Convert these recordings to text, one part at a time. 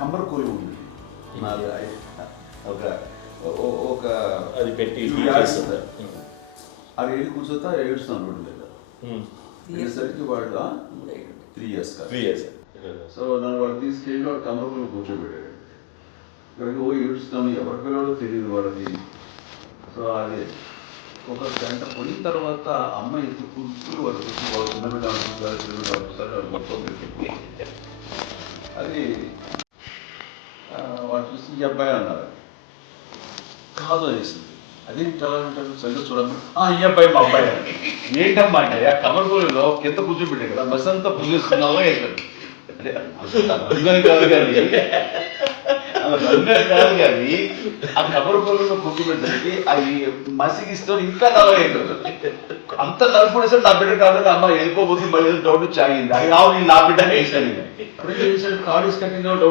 కంబర్ కోయి ఉంది. నాది ఐ- ఒక ఓ- ఒక అది పెట్టి? అది వెళ్ళి కూర్చోతా? ఏడుస్తున్నాను రోడ్డు మీద. అయ్యేసరికి వాడు three years three years so నన్ను వాడు తీసుకెళ్ళి వాడు కమర్పులు కూర్చోబెట్టాడు ఇక్కడికి పోయి ఏడుస్తాను ఎవరి పిల్లడో తెలియదు వాడికి సో అది ఒక గంట పోయిన తర్వాత అమ్మ ఇంత కూర్చుని కూర్చుని వాడు చిన్న బిడ్డ అనుకుంటారు చిన్న బిడ్డ అనుకుంటారు మొత్తం. అది ఈ అబ్బాయి అన్నారు కాదు అనేసింది అదేంటి అలా అంటారు? సరిగ్గా చూడమ్మా. ఆ ఈ అబ్బాయి మా అబ్బాయి అన్నాడు. ఏంటమ్మా అంటే ఆ కమర్పూరిలో కింద కూర్చోబెట్టాడు కదా బస్ అంతా పూజిస్తున్నావా అయిపోయింది అంటే రంగని కాదు కానీ ఆ రంగని కాదు కానీ ఆ కమర్పూరిలో కూర్చోబెట్టడానికి అవి మసిగిస్తూ ఇంకా నల్లగా అంత నలుపుడేసాడు నా బిడ్డ కాదు అమ్మ వెళ్ళిపోబోతుంది మళ్ళీ డౌట్ వచ్చి ఆగింది. అది కావు నేను నా బిడ్డ వేసాను కట్టింగ్ డౌట్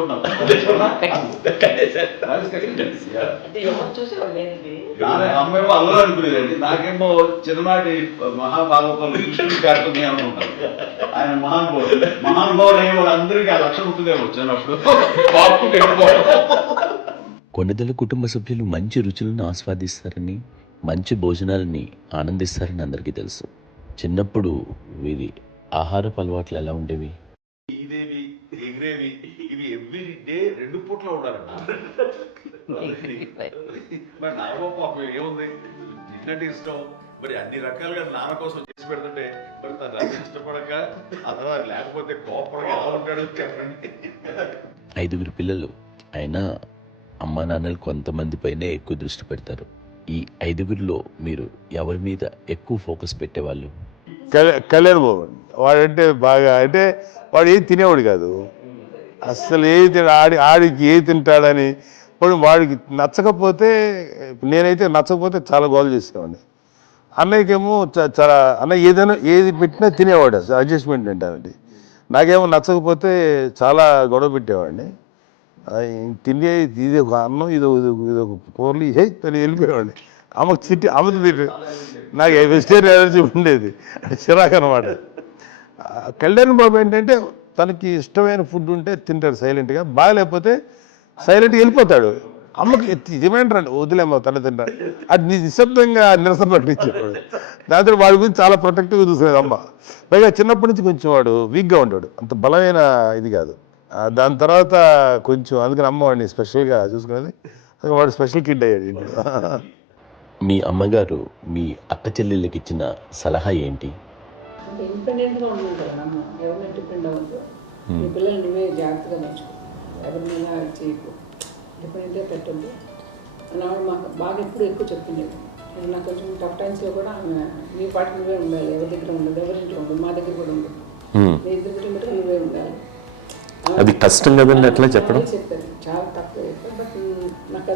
అమ్మేమో అల్లరి అనుకునేదండి. నాకేమో చిన్ననాటి మహాభాగవతం కృష్ణుడు కార్యక్రమం అనుకుంటాను ఆయన మహానుభావుడు. మహానుభావులు అయ్యే వాళ్ళందరికీ ఆ లక్షణం ఉంటుందేమో వచ్చినప్పుడు. కొన్నిదల కుటుంబ సభ్యులు మంచి రుచులను ఆస్వాదిస్తారని మంచి భోజనాలని ఆనందిస్తారని అందరికీ తెలుసు. చిన్నప్పుడు వీరి ఆహారపు అలవాట్లు ఎలా ఉండేవి? ఇదేవి ఎగిరేవి ఇవి ఎవ్రీ డే రెండు పూట్ల ఉండాలంట మరి నాన్న పాపం ఏముంది? తిన్నట్టు ఇష్టం. మరి అన్ని రకాలుగా నాన్న కోసం చేసి పెడుతుంటే మరి తను ఇష్టపడక అలా లేకపోతే కోపంగా ఎలా ఉంటాడు చెప్పండి. ఐదుగురు పిల్లలు. అయినా అమ్మా నాన్నలు కొంతమంది పైనే ఎక్కువ దృష్టి పెడతారు. ఈ ఐదుగురిలో మీరు ఎవరి మీద ఎక్కువ ఫోకస్ పెట్టేవాళ్ళు? కళ్యాణ్ కళ్యాణ్ బాబు. వాడంటే బాగా అంటే వాడు ఏం తినేవాడు కాదు. అస్సలు ఏది తిన ఆడి ఆడికి ఏది తింటాడని వాడికి నచ్చకపోతే నేనైతే నచ్చకపోతే చాలా గోల్ చేసేవాడిని. అన్నయ్యకేమో చ- చాలా అన్నయ్య ఏదైనా ఏది పెట్టినా తినేవాడు అసలు అడ్జస్ట్మెంట్ అంటే నాకేమో నచ్చకపోతే చాలా గొడవ పెట్టేవాడిని. తినే ఇది ఒక అన్నం ఇది ఒక- ఇది ఒక- ఇది ఒక కూరలు ఏ తను వెళ్ళిపోయేవాడిని. అమ్మకు తిట్టి అమ్మకి తిట్టి. నాకు వెజిటేరియన్ ఎనర్జీ ఉండేది. చిరాకు అనమాట కళ్యాణ్ బాబు ఏంటంటే తనకి ఇష్టమైన ఫుడ్ ఉంటే తింటాడు సైలెంట్గా బాగాలేకపోతే సైలెంట్గా వెళ్ళిపోతాడు. అమ్మకి ఇదేమంటారండి వదిలేమో తన తింటా. అది నిశ్శబ్దంగా నిరసన ప్రకటించేవాడు దాంతో వాడి గురించి చాలా ప్రొటెక్టివ్గా చూసుకునేది అమ్మ. పైగా చిన్నప్పటి నుంచి కొంచెం వాడు వీక్గా ఉంటాడు అంత బలమైన ఇది కాదు. దాని తర్వాత కొంచెం అందుకని అమ్మ వాడిని స్పెషల్గా చూసుకునేది. వాడు స్పెషల్ కిడ్ అయ్యాడు ఇంట్లో. మీ అమ్మగారు మీ అక్క చెల్లెళ్ళకి ఇచ్చిన సలహా ఏంటి? అంటే ఇండిపెండెంట్గా ఉన్నాను కదా అమ్మ. ఎవరిని డిపెండ్ అవ్వద్దు. నీ పిల్లలు నువ్వే జాగ్రత్తగా పెంచుకో ఎవరి మీద చేయకు. డిపెండెంట్గా పెట్టద్దు. అని ఆవిడ మాకు బాగా ఎప్పుడు ఎక్కువ చెప్తుండేది నేను నాకు కొంచెం టఫ్ టైమ్స్లో కూడా ఆమె నీ పాటు నువ్వే ఉండాలి. ఎవరి దగ్గర ఉండదు ఉండదు మా దగ్గర కూడా ఉండదు. నీ ఇద్దరు నువ్వే ఉండాలి. అది కష్టం కదండి అట్లా చెప్పడం? అదే చాలా తక్కువ చెప్పాను. బట్ నాకు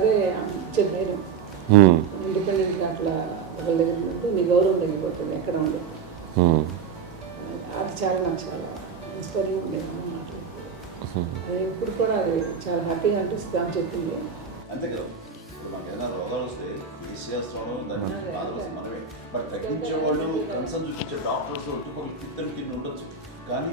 చాలా ఇన్స్పైరింగ్ ఉండేది ఇప్పుడు కూడా అది చాలా హ్యాపీగా అనిపిస్తుంది అని చెప్పింది. అంతే కదా. ఇప్పుడు మనకి ఏదైనా రోగాలు వస్తే ఫేస్ చేస్తాను దాన్ని బాధపడుతుంది మనమే. బట్ తగ్గించే వాళ్ళు కన్సర్న్ చూపించే డాక్టర్స్ కింద ఉండొచ్చు. కానీ